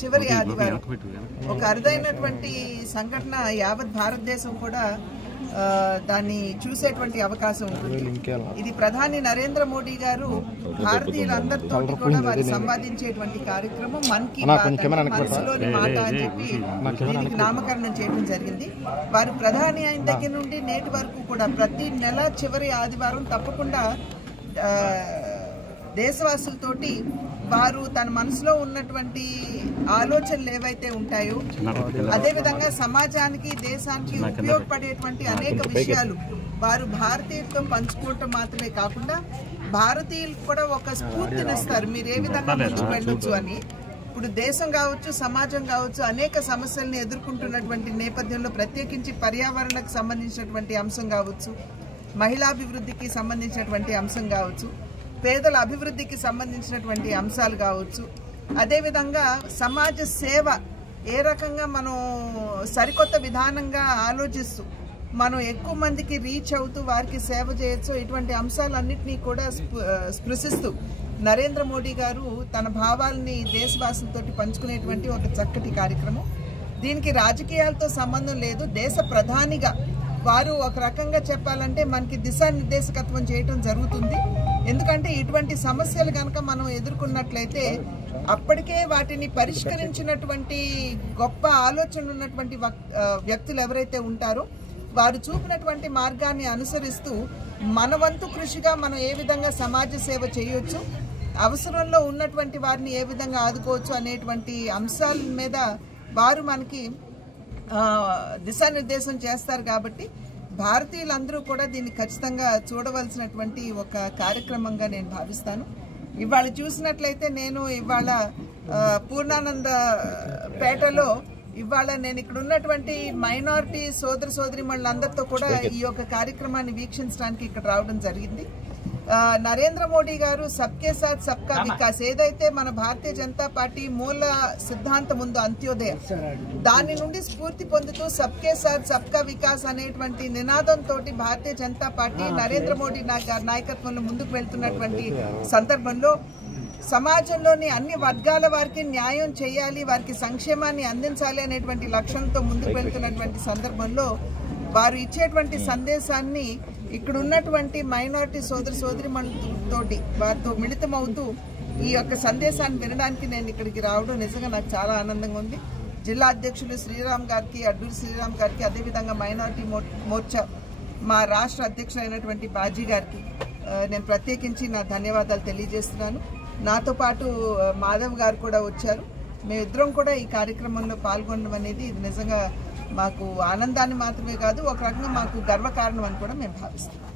చివరి ఆదివారం ఒక అరుదైనటువంటి సంఘటన యావత్ భారతదేశం కూడా దాన్ని చూసేటువంటి అవకాశం ఉంటుంది. ఇది ప్రధాని నరేంద్ర మోడీ గారు భారతీయులందరితో కూడా వారు సంవాదించేటువంటి కార్యక్రమం మన్ కీ బాత్ మనసులోని మాట అని చెప్పి దీనికి నామకరణం చేయడం జరిగింది. వారు ప్రధాని అయిన దగ్గర నుండి నేటి వరకు కూడా ప్రతి నెల చివరి ఆదివారం తప్పకుండా దేశవాసులతోటి వారు తన మనసులో ఉన్నటువంటి ఆలోచనలు ఏవైతే ఉంటాయో అదేవిధంగా సమాజానికి దేశానికి ఉపయోగపడేటువంటి అనేక విషయాలు వారు భారతీయులతో పంచుకోవటం మాత్రమే కాకుండా భారతీయులకు కూడా ఒక స్ఫూర్తినిస్తారు, మీరు ఏ విధంగా ముందుకు వెళ్ళొచ్చు అని. ఇప్పుడు దేశం కావచ్చు, సమాజం కావచ్చు, అనేక సమస్యలను ఎదుర్కొంటున్నటువంటి నేపథ్యంలో ప్రత్యేకించి పర్యావరణకు సంబంధించినటువంటి అంశం కావచ్చు, మహిళాభివృద్ధికి సంబంధించినటువంటి అంశం కావచ్చు, పేదల అభివృద్ధికి సంబంధించినటువంటి అంశాలు కావచ్చు, అదేవిధంగా సమాజ సేవ ఏ రకంగా మనం సరికొత్త విధానంగా ఆలోచిస్తూ మనం ఎక్కువ మందికి రీచ్ అవుతూ వారికి సేవ చేయొచ్చు, ఇటువంటి అంశాలన్నింటినీ కూడా స్పృశిస్తూ నరేంద్ర మోడీ గారు తన భావాలని దేశవాసులతోటి పంచుకునేటువంటి ఒక చక్కటి కార్యక్రమం. దీనికి రాజకీయాలతో సంబంధం లేదు. దేశ ప్రధానిగా వారు ఒక రకంగా చెప్పాలంటే మనకి దిశానిర్దేశకత్వం చేయటం జరుగుతుంది. ఎందుకంటే ఇటువంటి సమస్యలు కనుక మనం ఎదుర్కొన్నట్లయితే అప్పటికే వాటిని పరిష్కరించినటువంటి గొప్ప ఆలోచనలు ఉన్నటువంటి వ్యక్తులు ఎవరైతే ఉంటారో వారు చూపినటువంటి మార్గాన్ని అనుసరిస్తూ మన వంతు కృషిగా మనం ఏ విధంగా సమాజ సేవ చేయొచ్చు, అవసరంలో ఉన్నటువంటి వారిని ఏ విధంగా ఆదుకోవచ్చు అనేటువంటి అంశాల మీద వారు మనకి దిశానిర్దేశం చేస్తారు. కాబట్టి భారతీయులందరూ కూడా దీన్ని ఖచ్చితంగా చూడవలసినటువంటి ఒక కార్యక్రమంగా నేను భావిస్తాను. ఇవాళ చూసినట్లయితే నేను ఇవాళ పూర్ణానంద పేటలో ఇవాళ నేను ఇక్కడ ఉన్నటువంటి మైనారిటీ సోదర సోదరిమణులందరితో కూడా ఈ యొక్క కార్యక్రమాన్ని వీక్షించడానికి ఇక్కడ రావడం జరిగింది. నరేంద్ర మోడీ గారు సబ్కే సాత్ సబ్కా వికాస్ ఏదైతే మన భారతీయ జనతా పార్టీ మూల సిద్ధాంతం ఉందో అంత్యోదయ, దాని నుండి స్ఫూర్తి పొందుతూ సబ్కే సాత్ సబ్కా వికాస్ అనేటువంటి నినాదంతో భారతీయ జనతా పార్టీ నరేంద్ర మోడీ నాయకత్వంలో ముందుకు వెళ్తున్నటువంటి సందర్భంలో సమాజంలోని అన్ని వర్గాల వారికి న్యాయం చేయాలి, వారికి సంక్షేమాన్ని అందించాలి అనేటువంటి లక్ష్యంతో ముందుకు వెళ్తున్నటువంటి సందర్భంలో వారు ఇచ్చేటువంటి సందేశాన్ని ఇక్కడ ఉన్నటువంటి మైనారిటీ సోదర సోదరిమణులతోటి వారితో మిళితమవుతూ ఈ యొక్క సందేశాన్ని వినడానికి నేను ఇక్కడికి రావడం నిజంగా నాకు చాలా ఆనందంగా ఉంది. జిల్లా అధ్యక్షులు శ్రీరామ్ గారికి, అడ్డూరి శ్రీరామ్ గారికి, అదేవిధంగా మైనారిటీ మోర్చా మా రాష్ట్ర అధ్యక్షులైనటువంటి బాజీ గారికి నేను ప్రత్యేకించి నా ధన్యవాదాలు తెలియజేస్తున్నాను. నాతో పాటు మాధవ్ గారు కూడా వచ్చారు. మేమిద్దరం కూడా ఈ కార్యక్రమంలో పాల్గొనడం అనేది ఇది నిజంగా మాకు ఆనందాన్ని మాత్రమే కాదు, ఒక రకంగా మాకు గర్వకారణం అని కూడా మేము భావిస్తున్నాం.